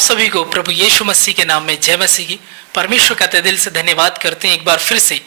सभी को प्रभु यीशु मसीह के नाम में जय मसीह की। परमेश्वर का तहे दिल से धन्यवाद करते हैं। एक बार फिर से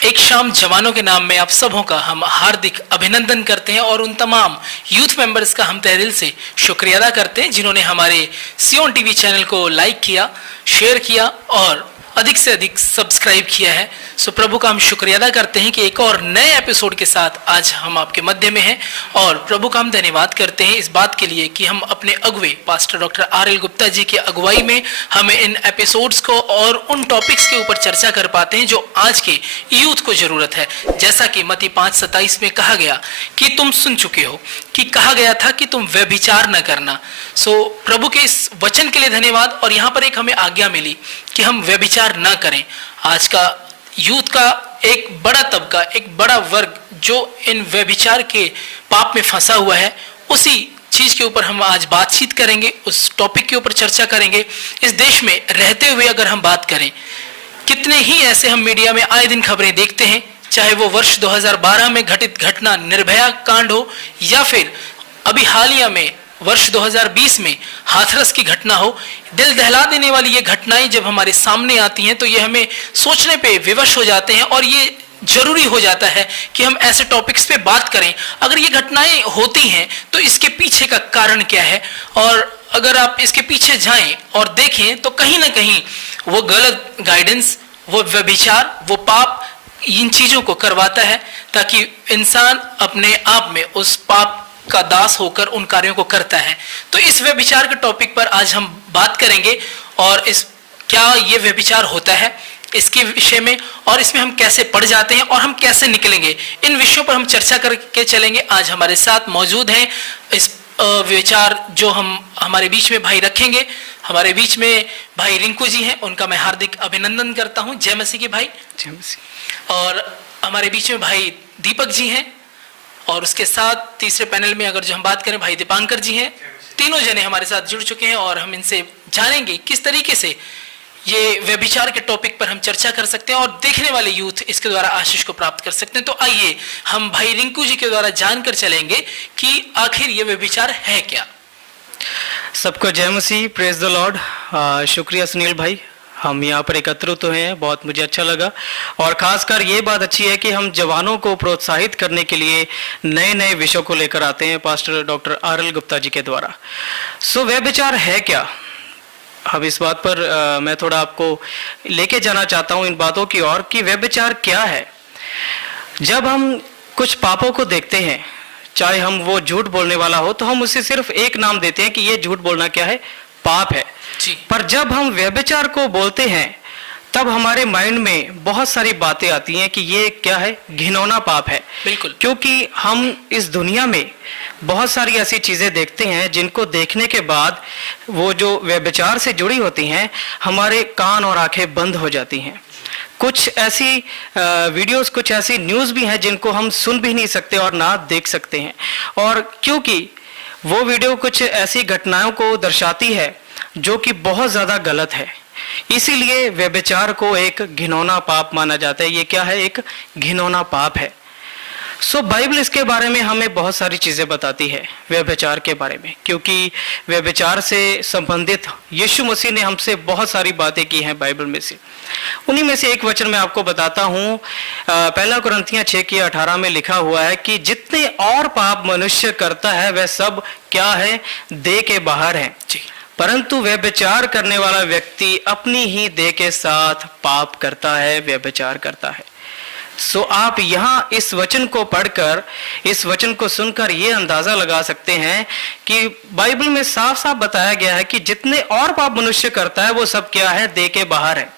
एक शाम जवानों के नाम में आप सबों का हम हार्दिक अभिनंदन करते हैं और उन तमाम यूथ मेंबर्स का हम तहे दिल से शुक्रिया अदा करते हैं जिन्होंने हमारे सियोन टीवी चैनल को लाइक किया, शेयर किया और अधिक से अधिक सब्सक्राइब किया है। सो प्रभु का हम शुक्रिया अदा करते हैं कि एक और नए एपिसोड के साथ आज हम आपके मध्य में हैं और प्रभु का हम धन्यवाद करते हैं इस बात के लिए कि हम अपने अगुवे pastor doctor RL. Gupta ji की अगुवाई में हमें इन एपिसोड्स को और उन टॉपिक्स के ऊपर चर्चा कर पाते हैं जो आज के यूथ को जरूरत है। जैसा कि मत्ती 5:27 में कहा गया कि तुम सुन चुके हो कि कहा गया था कि तुम व्यभिचार न करना। सो प्रभु के इस वचन के लिए धन्यवाद। और यहाँ पर एक हमें आज्ञा मिली कि हम व्यभिचार न करें। आज का यूथ का एक बड़ा तबका, एक बड़ा वर्ग जो इन व्यभिचार के पाप में फंसा हुआ है, उसी चीज के ऊपर हम आज बातचीत करेंगे, उस टॉपिक के ऊपर चर्चा करेंगे। इस देश में रहते हुए अगर हम बात करें, कितने ही ऐसे हम मीडिया में आए दिन खबरें देखते हैं, चाहे वो वर्ष 2012 में घटित घटना निर्भया कांड हो या फिर अभी हालिया में वर्ष 2020 में हाथरस की घटना हो। दिल दहला देने वाली ये घटनाएं जब हमारे सामने आती हैं तो ये हमें सोचने पे विवश हो जाते हैं और ये जरूरी हो जाता है कि हम ऐसे टॉपिक्स पे बात करें। अगर ये घटनाएं होती हैं तो इसके पीछे का कारण क्या है, और अगर आप इसके पीछे जाएं और देखें तो कहीं ना कहीं वो गलत गाइडेंस, वो व्यभिचार, वो पाप इन चीजों को करवाता है ताकि इंसान अपने आप में उस पाप का दास होकर उन कार्यों को करता है। तो इस व्यभिचार के टॉपिक पर आज हम बात करेंगे और इस क्या ये व्यभिचार होता है इसके विषय में, और इसमें हम कैसे पड़ जाते हैं और हम कैसे निकलेंगे, इन विषयों पर हम चर्चा करके चलेंगे। आज हमारे साथ मौजूद हैं इस विचार जो हम हमारे बीच में भाई रखेंगे। हमारे बीच में भाई रिंकू जी हैं, उनका मैं हार्दिक अभिनंदन करता हूं। जय मसीह की भाई। जय मसीह। और हमारे बीच में भाई दीपक जी हैं और उसके साथ तीसरे पैनल में अगर जो हम बात करें भाई दीपांकर जी हैं। तीनों जने हमारे साथ जुड़ चुके हैं और हम इनसे जानेंगे किस तरीके से ये व्यभिचार के टॉपिक पर हम चर्चा कर सकते हैं और देखने वाले यूथ इसके द्वारा आशीष को प्राप्त कर सकते हैं। तो आइए हम भाई रिंकू जी के द्वारा जानकर चलेंगे कि आखिर ये व्यभिचार है क्या। सबको जय मसीह, प्रेज द लॉर्ड। शुक्रिया सुनील भाई, हम यहाँ पर एकत्रित हुए हैं, बहुत मुझे अच्छा लगा। और खासकर ये बात अच्छी है कि हम जवानों को प्रोत्साहित करने के लिए नए नए विषयों को लेकर आते हैं pastor doctor RL. Gupta ji के द्वारा। सो व्यभिचार है क्या, अब इस बात पर मैं थोड़ा आपको लेके जाना चाहता हूँ इन बातों की ओर कि व्यभिचार क्या है। जब हम कुछ पापों को देखते हैं, चाहे हम वो झूठ बोलने वाला हो, तो हम उसे सिर्फ एक नाम देते हैं कि ये झूठ बोलना क्या है, पाप है। पर जब हम व्यभिचार को बोलते हैं तब हमारे माइंड में बहुत सारी बातें आती हैं कि ये क्या है, घिनौना पाप है। बिल्कुल। क्योंकि हम इस दुनिया में बहुत सारी ऐसी चीजें देखते हैं जिनको देखने के बाद वो जो व्यभिचार से जुड़ी होती हैं, हमारे कान और आंखें बंद हो जाती हैं। कुछ ऐसी वीडियोस, कुछ ऐसी न्यूज़ भी हैं जिनको हम सुन भी नहीं सकते और ना देख सकते हैं। और क्योंकि वो वीडियो कुछ ऐसी घटनाओं को दर्शाती है जो कि बहुत ज़्यादा गलत है, इसीलिए व्यभिचार को एक घिनौना पाप माना जाता है। ये क्या है, एक घिनौना पाप है। सो बाइबल इसके बारे में हमें बहुत सारी चीज़ें बताती है व्यभिचार के बारे में, क्योंकि व्यभिचार से संबंधित यीशु मसीह ने हमसे बहुत सारी बातें की हैं बाइबल में से। उन्हीं में से एक वचन मैं आपको बताता हूँ। पहला कुरिन्थियों 6:18 में लिखा हुआ है कि जितने और पाप मनुष्य करता है वह सब क्या है, देह के बाहर है, परंतु व्यभिचार करने वाला व्यक्ति अपनी ही देह के साथ पाप करता है, व्यभिचार करता है। सो आप यहाँ इस वचन को पढ़कर, इस वचन को सुनकर ये अंदाजा लगा सकते हैं कि बाइबल में साफ साफ बताया गया है कि जितने और पाप मनुष्य करता है वो सब क्या है, देह के बाहर है।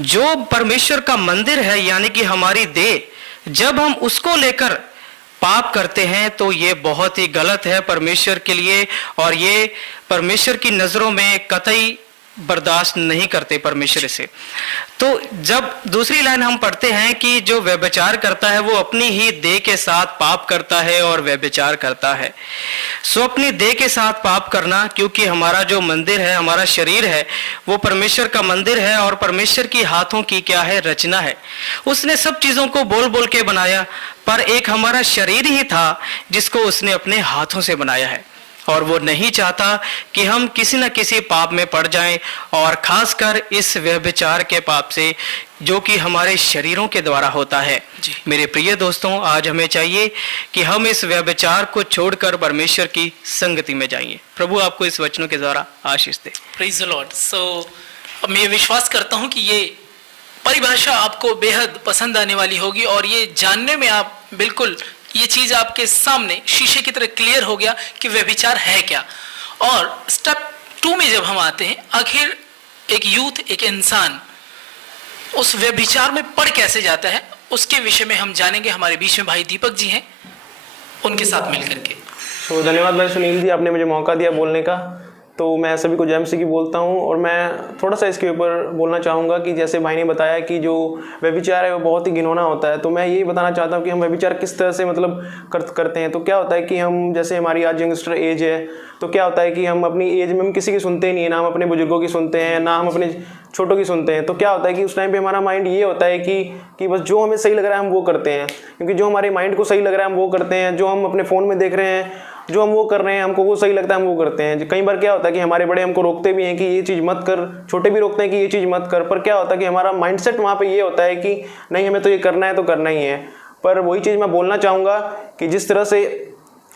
जो परमेश्वर का मंदिर है यानी कि हमारी देह, जब हम उसको लेकर पाप करते हैं तो ये बहुत ही गलत है परमेश्वर के लिए, और ये परमेश्वर की नजरों में कतई बर्दाश्त नहीं करते परमेश्वर से। तो जब दूसरी लाइन हम पढ़ते हैं कि जो व्यभिचार करता है वो अपनी ही देह के साथ पाप करता है और व्यभिचार करता है। सो अपनी देह के साथ पाप करना, क्योंकि हमारा जो मंदिर है, हमारा शरीर है, वो परमेश्वर का मंदिर है और परमेश्वर की हाथों की क्या है, रचना है। उसने सब चीजों को बोल बोल के बनाया, पर एक हमारा शरीर ही था जिसको उसने अपने हाथों से बनाया है। और वो नहीं चाहता कि हम किसी न किसी पाप में पड़ जाएं, और खासकर इस व्यभिचार के पाप से जो कि हमारे शरीरों के द्वारा होता है। मेरे प्रिय दोस्तों, आज हमें चाहिए कि हम इस व्यभिचार को छोड़कर परमेश्वर की संगति में जाइए। प्रभु आपको इस वचनों के द्वारा आशीष दे। Praise the Lord. सो मैं विश्वास करता हूं कि ये परिभाषा आपको बेहद पसंद आने वाली होगी, और ये जानने में आप बिल्कुल, ये चीज आपके सामने शीशे की तरह क्लियर हो गया कि व्यभिचार है क्या। और स्टेप 2 में जब हम आते हैं, आखिर एक यूथ, एक इंसान उस व्यभिचार में पड़ कैसे जाता है, उसके विषय में हम जानेंगे। हमारे बीच में भाई दीपक जी हैं, उनके साथ मिलकर के। धन्यवाद भाई सुनील जी, आपने मुझे मौका दिया बोलने का। तो मैं सभी को जय मसीह की बोलता हूँ, और मैं थोड़ा सा इसके ऊपर बोलना चाहूँगा कि जैसे भाई ने बताया कि जो व्यभिचार है वो बहुत ही घिनौना होता है। तो मैं यही बताना चाहता हूँ कि हम व्यभिचार किस तरह से मतलब करते हैं। तो क्या होता है कि हम, जैसे हमारी आज यंगस्टर एज है, तो क्या होता है कि हम अपनी एज में हम किसी की सुनते ही नहीं है, ना हम अपने बुजुर्गों की सुनते हैं, ना हम अपने छोटों की सुनते हैं। तो क्या होता है कि उस टाइम पे हमारा माइंड ये होता है कि बस जो हमें सही लग रहा है हम वो करते हैं, क्योंकि जो हमारे माइंड को सही लग रहा है हम वो करते हैं। जो हम अपने फ़ोन में देख रहे हैं, जो हम वो कर रहे हैं, हमको वो सही लगता है हम वो करते हैं। कई बार क्या होता है कि हमारे बड़े हमको रोकते भी हैं कि ये चीज़ मत कर, छोटे भी रोकते हैं कि ये चीज़ मत कर, पर क्या होता है कि हमारा माइंडसेट वहाँ पे ये होता है कि नहीं, हमें तो ये करना है तो करना ही है। पर वही चीज़ मैं बोलना चाहूँगा कि जिस तरह से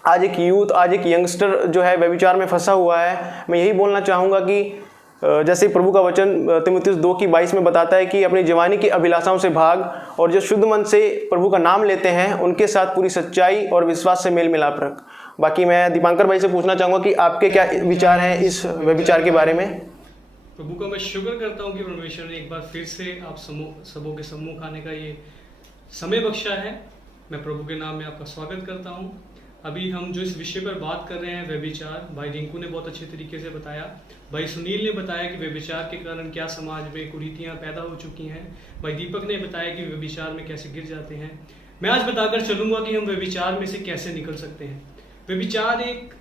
आज एक यूथ, आज एक यंगस्टर जो है व्यभिचार में फंसा हुआ है, मैं यही बोलना चाहूँगा कि जैसे प्रभु का वचन तीमुथियुस 2:22 में बताता है कि अपनी जवानी की अभिलाषाओं से भाग, और जो शुद्ध मन से प्रभु का नाम लेते हैं उनके साथ पूरी सच्चाई और विश्वास से मेल मिलाप रख। बाकी मैं दीपांकर भाई से पूछना चाहूँगा कि आपके क्या विचार हैं इस व्यभिचार के बारे में। प्रभु का मैं शुक्र करता हूँ कि परमेश्वर ने एक बार फिर से आप सबों के सम्मुख आने का ये समय बख्शा है। मैं प्रभु के नाम में आपका स्वागत करता हूँ। अभी हम जो इस विषय पर बात कर रहे हैं व्यभिचार, भाई रिंकू ने बहुत अच्छे तरीके से बताया, भाई सुनील ने बताया कि व्यभिचार के कारण क्या समाज में कुरीतियाँ पैदा हो चुकी हैं, भाई दीपक ने बताया कि व्यभिचार में कैसे गिर जाते हैं। मैं आज बताकर चलूंगा कि हम व्यभिचार में से कैसे निकल सकते हैं। व्यभिचार एक,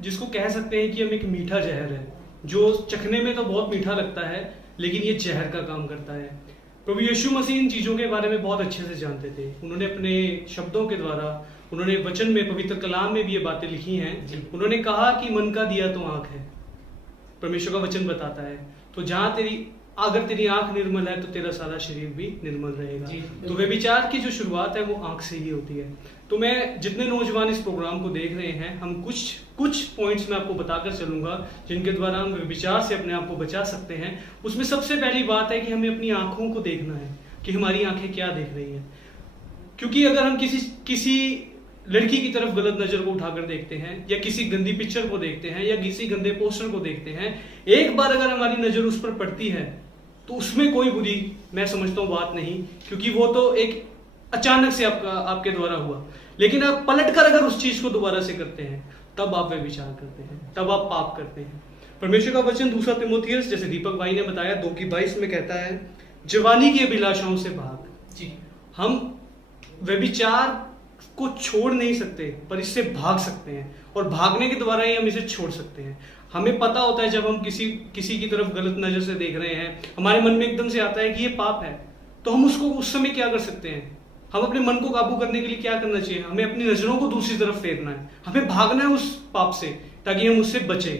जिसको कह सकते हैं कि हम एक मीठा जहर है, जो चखने में तो बहुत मीठा लगता है लेकिन ये जहर का काम करता है। प्रभु यीशु मसीह इन चीज़ों के बारे में बहुत अच्छे से जानते थे। उन्होंने अपने शब्दों के द्वारा, उन्होंने वचन में, पवित्र कलाम में भी ये बातें लिखी हैं। उन्होंने कहा कि मन का दिया तो आंख है, परमेश्वर का वचन बताता है। तो जहाँ अगर तेरी आंख निर्मल है तो तेरा सारा शरीर भी निर्मल रहेगा। तो व्यभिचार की जो शुरुआत है वो आंख से ही होती है। तो मैं, जितने नौजवान इस प्रोग्राम को देख रहे हैं, हम कुछ पॉइंट्स में आपको बताकर चलूंगा जिनके द्वारा हम व्यभिचार से अपने आप को बचा सकते हैं। उसमें सबसे पहली बात है कि हमें अपनी आंखों को देखना है कि हमारी आंखें क्या देख रही हैं। क्योंकि अगर हम किसी लड़की की तरफ गलत नजर को उठाकर देखते हैं, या किसी गंदी पिक्चर को देखते हैं, या किसी गंदे पोस्टर को देखते हैं, एक बार अगर हमारी नजर उस पर पड़ती है तो उसमें कोई बुरी, मैं समझता हूँ, बात नहीं, क्योंकि वो तो एक अचानक से आपके द्वारा हुआ। लेकिन आप पलटकर अगर उस चीज को दोबारा से करते हैं, तब आप व्यभिचार करते हैं, तब आप पाप करते हैं। परमेश्वर का वचन 2 तीमुथियुस, जैसे दीपक भाई ने बताया, 2:22 में कहता है, जवानी की अभिलाषाओं से भाग। जी, हम व्यभिचार को छोड़ नहीं सकते, पर इससे भाग सकते हैं, और भागने के द्वारा ही हम इसे छोड़ सकते हैं। हमें पता होता है जब हम किसी की तरफ गलत नजर से देख रहे हैं, हमारे मन में एकदम से आता है कि ये पाप है, तो हम उसको उस समय क्या कर सकते हैं? हम अपने मन को काबू करने के लिए क्या करना चाहिए? हमें अपनी नजरों को दूसरी तरफ फेरना है, हमें भागना है उस पाप से, ताकि हम उससे बचे।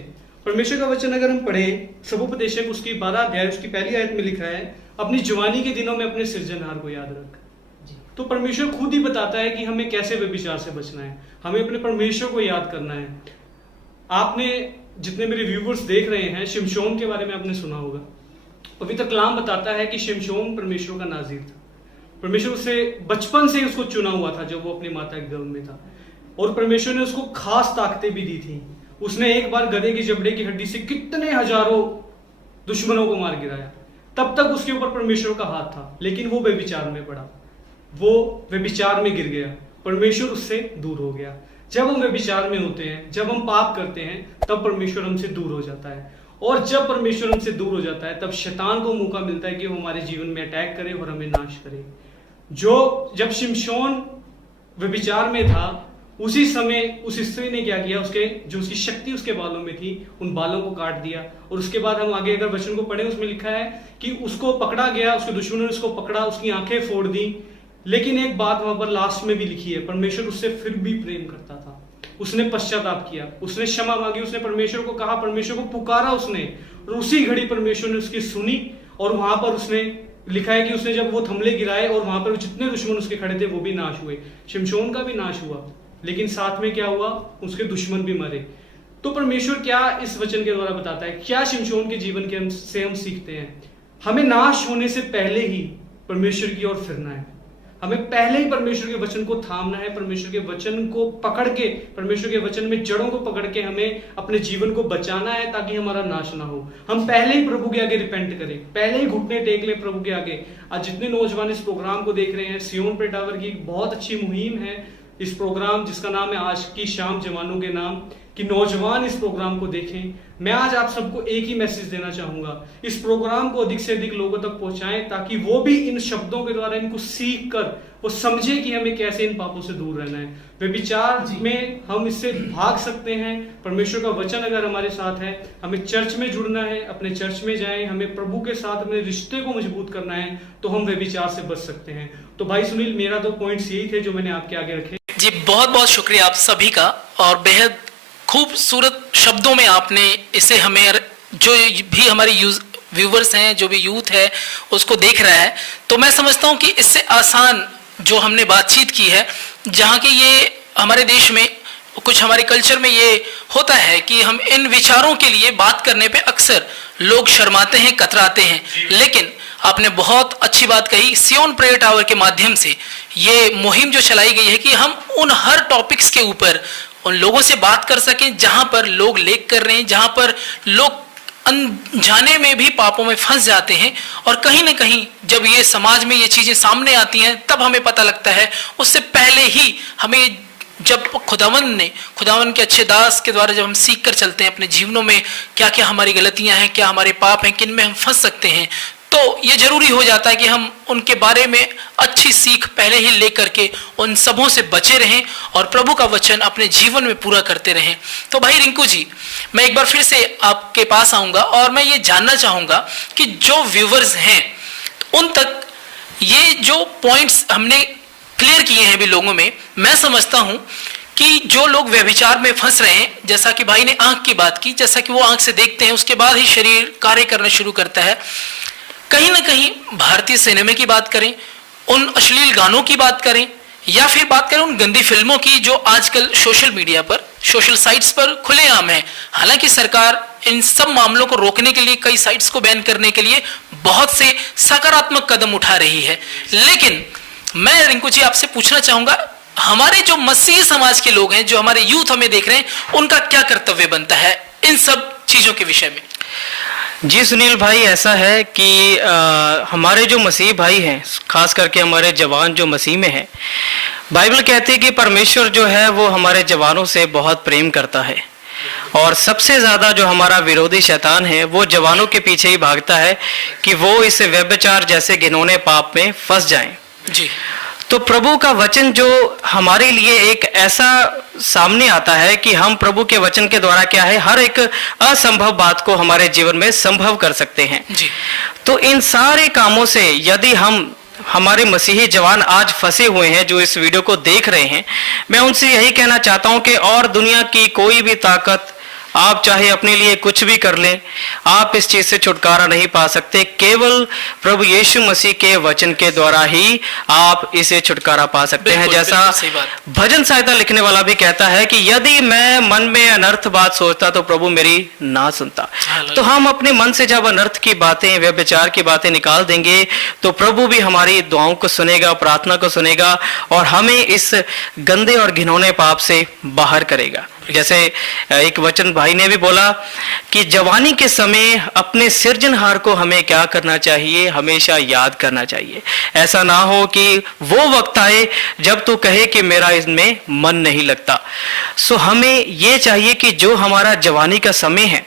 परमेश्वर का वचन अगर हम पढ़े, सबोपदेशक उसकी 12 अध्याय उसकी 1 आयत में लिखा है, अपनी जवानी के दिनों में अपने सृजनहार को याद रख। तो परमेश्वर खुद ही बताता है कि हमें कैसे व्यभिचार से बचना है, हमें अपने परमेश्वर को याद करना है। आपने, जितने मेरे व्यूवर्स देख रहे हैं, शिमशोन के बारे में आपने सुना होगा। पवित्र कलाम बताता है कि शिमशोन परमेश्वर का नाज़ीर था। परमेश्वर उसे बचपन से उसको चुना हुआ था जब वो अपनी माता के गर्भ में था, और परमेश्वर ने उसको खास ताकतें भी दी थी। उसने एक बार गधे की जबड़े की हड्डी से कितने हजारों दुश्मनों को मार गिराया, तब तक उसके ऊपर परमेश्वर का हाथ था, लेकिन वो व्यभिचार में पड़ा, वो व्यभिचार में गिर गया, परमेश्वर उससे दूर हो गया। जब हम व्यभिचार में होते हैं, जब हम पाप करते हैं, तब परमेश्वर हमसे दूर हो जाता है, और जब परमेश्वर हमसे दूर हो जाता है, तब शैतान को मौका मिलता है कि वो हमारे जीवन में अटैक करे और हमें नाश करे। जब शिमशोन व्यभिचार में था, उसी समय उस स्त्री ने क्या किया, उसकी शक्ति उसके बालों में थी, उन बालों को काट दिया। और उसके बाद हम आगे अगर वचन को पढ़ें, उसमें लिखा है कि उसको पकड़ा गया, उसके दुश्मनों ने उसको पकड़ा, उसकी आंखें फोड़ दी। लेकिन एक बात वहां पर लास्ट में भी लिखी है, परमेश्वर उससे फिर भी प्रेम करता था, उसने पश्चाताप किया, उसने क्षमा मांगी, उसने परमेश्वर को कहा, परमेश्वर को पुकारा उसने, और उसी घड़ी परमेश्वर ने उसकी सुनी। और वहां पर उसने लिखा है कि उसने जब वो थमले गिराए और वहां पर जितने दुश्मन उसके खड़े थे वो भी नाश हुए। शिमशोन का भी नाश हुआ, लेकिन साथ में क्या हुआ, उसके दुश्मन भी मरे। तो परमेश्वर क्या इस वचन के द्वारा बताता है, क्या शिमशोन के जीवन के से हम सीखते हैं? हमें नाश होने से पहले ही परमेश्वर की ओर फिरना है। हमें पहले ही परमेश्वर के वचन को थामना है, परमेश्वर के वचन को पकड़ के, परमेश्वर के वचन में जड़ों को पकड़ के हमें अपने जीवन को बचाना है, ताकि हमारा नाश ना हो। हम पहले ही प्रभु के आगे रिपेंट करें, पहले ही घुटने टेक ले प्रभु के आगे। आज जितने नौजवान इस प्रोग्राम को देख रहे हैं, सियोन प्रे टावर की एक बहुत अच्छी मुहिम है इस प्रोग्राम, जिसका नाम है आज की शाम जवानों के नाम, कि नौजवान इस प्रोग्राम को देखें। मैं आज आप सबको एक ही मैसेज देना चाहूंगा, इस प्रोग्राम को अधिक से अधिक लोगों तक पहुंचाएं, ताकि वो भी इन शब्दों के द्वारा इनको सीख कर वो समझे कि हमें कैसे इन पापों से दूर रहना है। व्यभिचार में हम इससे भाग सकते हैं। परमेश्वर का वचन अगर हमारे साथ है, हमें चर्च में जुड़ना है, अपने चर्च में जाएं, हमें प्रभु के साथ अपने रिश्ते को मजबूत करना है, तो हम व्यभिचार से बच सकते हैं। तो भाई सुनील, मेरा 2 पॉइंट्स यही थे जो मैंने आपके आगे रखे। जी, बहुत बहुत शुक्रिया आप सभी का, और बेहद खूबसूरत शब्दों में आपने इसे हमें, जो भी हमारे व्यूवर्स हैं, जो भी यूथ है उसको देख रहा है, तो मैं समझता हूं कि इससे आसान जो हमने बातचीत की है, जहां कि ये हमारे देश में कुछ, हमारे कल्चर में ये होता है कि हम इन विचारों के लिए बात करने पे अक्सर लोग शर्माते हैं, कतराते हैं, लेकिन आपने बहुत अच्छी बात कही। सियोन प्रेयर टावर के माध्यम से ये मुहिम जो चलाई गई है कि हम उन हर टॉपिक्स के ऊपर उन लोगों से बात कर सकें जहां पर लोग लेक कर रहे हैं, जहां पर लोग अनजाने में भी पापों में फंस जाते हैं, और कहीं ना कहीं जब ये समाज में ये चीजें सामने आती हैं तब हमें पता लगता है। उससे पहले ही हमें, जब खुदावन के अच्छे दास के द्वारा जब हम सीख कर चलते हैं अपने जीवनों में क्या क्या हमारी गलतियां हैं, क्या हमारे पाप हैं, किन में हम फंस सकते हैं, तो ये जरूरी हो जाता है कि हम उनके बारे में अच्छी सीख पहले ही लेकर के उन सबों से बचे रहें और प्रभु का वचन अपने जीवन में पूरा करते रहें। तो भाई रिंकू जी, मैं एक बार फिर से आपके पास आऊंगा और मैं ये जानना चाहूंगा कि जो व्यूवर्स हैं उन तक ये जो पॉइंट्स हमने क्लियर किए हैं भी लोगों में, मैं समझता हूं कि जो लोग व्यभिचार में फंस रहे हैं, जैसा कि भाई ने आंख की बात की, जैसा कि वो आंख से देखते हैं उसके बाद ही शरीर कार्य करना शुरू करता है, कहीं ना कहीं भारतीय सिनेमा की बात करें, उन अश्लील गानों की बात करें, या फिर बात करें उन गंदी फिल्मों की जो आजकल सोशल मीडिया पर, सोशल साइट्स पर खुलेआम है। हालांकि सरकार इन सब मामलों को रोकने के लिए, कई साइट्स को बैन करने के लिए बहुत से सकारात्मक कदम उठा रही है, लेकिन मैं रिंकू जी आपसे पूछना चाहूंगा, हमारे जो मसीही समाज के लोग हैं, जो हमारे यूथ हमें देख रहे हैं, उनका क्या कर्तव्य बनता है इन सब चीजों के विषय में? जी सुनील भाई, ऐसा है कि हमारे जो मसीह भाई हैं, खास करके हमारे जवान जो मसीह में हैं, बाइबल कहती है कि परमेश्वर जो है वो हमारे जवानों से बहुत प्रेम करता है, और सबसे ज़्यादा जो हमारा विरोधी शैतान है वो जवानों के पीछे ही भागता है कि वो इस व्यभिचार जैसे घिनौने पाप में फंस जाएं। जी, तो प्रभु का वचन जो हमारे लिए एक ऐसा सामने आता है कि हम प्रभु के वचन के द्वारा क्या है, हर एक असंभव बात को हमारे जीवन में संभव कर सकते हैं। जी। तो इन सारे कामों से यदि हमारे मसीही जवान आज फंसे हुए हैं जो इस वीडियो को देख रहे हैं, मैं उनसे यही कहना चाहता हूं कि और दुनिया की कोई भी ताकत, आप चाहे अपने लिए कुछ भी कर लें, आप इस चीज से छुटकारा नहीं पा सकते। केवल प्रभु यीशु मसीह के वचन के द्वारा ही आप इसे छुटकारा पा सकते हैं। जैसा भजन संहिता लिखने वाला भी कहता है कि यदि मैं मन में अनर्थ बात सोचता तो प्रभु मेरी ना सुनता। तो हम अपने मन से जब अनर्थ की बातें, व्यभिचार की बातें निकाल देंगे तो प्रभु भी हमारी दुआओं को सुनेगा, प्रार्थना को सुनेगा, और हमें इस गंदे और घिनौने पाप से बाहर करेगा। जैसे एक वचन भाई ने भी बोला कि जवानी के समय अपने सृजनहार को हमें क्या करना चाहिए, हमेशा याद करना चाहिए। ऐसा ना हो कि वो वक्त आए जब तू कहे कि मेरा इसमें मन नहीं लगता। सो हमें ये चाहिए कि जो हमारा जवानी का समय है,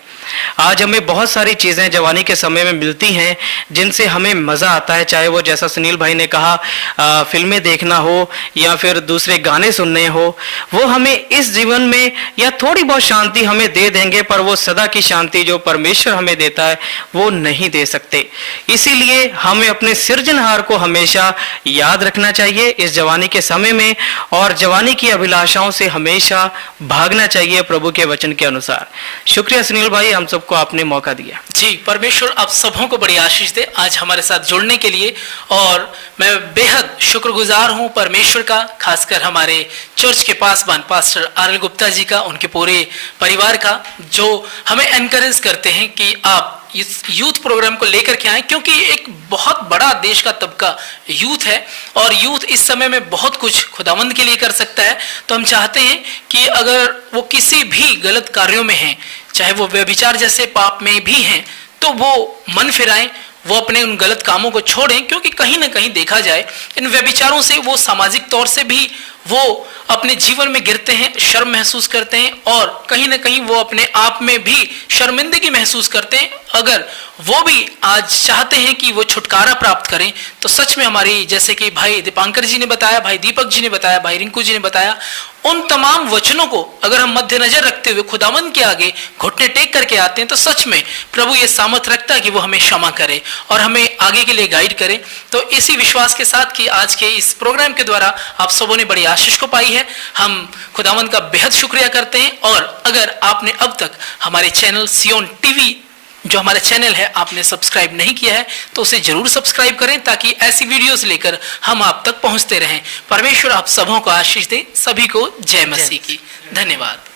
आज हमें बहुत सारी चीज़ें जवानी के समय में मिलती हैं जिनसे हमें मज़ा आता है, चाहे वो जैसा सुनील भाई ने कहा फिल्में देखना हो या फिर दूसरे गाने सुनने हो। वो हमें इस जीवन में या थोड़ी बहुत शांति हमें दे देंगे, पर वो सदा की शांति जो परमेश्वर हमें देता है वो नहीं दे सकते। इसीलिए हमें अपने सृजनहार को हमेशा याद रखना चाहिए इस जवानी के समय में, और जवानी की अभिलाषाओं से हमेशा भागना चाहिए प्रभु के वचन के अनुसार। शुक्रिया सुनील भाई, हम सबको आपने मौका दिया। जी, परमेश्वर आप सबों को बड़ी आशीष दे आज हमारे साथ जुड़ने के लिए। और मैं बेहद शुक्रगुजार हूं परमेश्वर का, खासकर हमारे चर्च के पासवान पास्टर आरएल गुप्ता जी का, उनके पूरे परिवार का, जो हमें एनकरेज करते हैं कि आप इस यूथ प्रोग्राम को लेकर के आए, क्योंकि एक बहुत बड़ा देश का तबका यूथ है और यूथ इस समय में बहुत कुछ खुदावंद के लिए कर सकता है। तो हम चाहते हैं कि अगर वो किसी भी गलत कार्यों में हैं, चाहे वो व्यभिचार जैसे पाप में भी हैं, तो वो मन फिराएं, वो अपने उन गलत कामों को छोड़ें, क्योंकि कहीं ना कहीं देखा जाए इन व्यभिचारों से वो सामाजिक तौर से भी वो अपने जीवन में गिरते हैं, शर्म महसूस करते हैं और कहीं ना कहीं वो अपने आप में भी शर्मिंदगी महसूस करते हैं। अगर वो भी आज चाहते हैं कि वो छुटकारा प्राप्त करें, तो सच में हमारी, जैसे कि भाई दीपांकर जी ने बताया, भाई दीपक जी ने बताया, भाई रिंकू जी ने बताया, उन तमाम वचनों को अगर हम मद्देनजर रखते हुए खुदावंद के आगे घुटने टेक करके आते हैं, तो सच में प्रभु ये सामर्थ रखता है कि वो हमें क्षमा करे और हमें आगे के लिए गाइड करे। तो इसी विश्वास के साथ कि आज के इस प्रोग्राम के द्वारा आप सबों ने बड़ी आशीष को पाई है, हम खुदावंद का बेहद शुक्रिया करते हैं। और अगर आपने अब तक हमारे चैनल सियोन टीवी जो हमारा चैनल है आपने सब्सक्राइब नहीं किया है, तो उसे जरूर सब्सक्राइब करें, ताकि ऐसी वीडियोस लेकर हम आप तक पहुंचते रहें। परमेश्वर आप सबों को आशीष दे। सभी को जय मसीह की। धन्यवाद।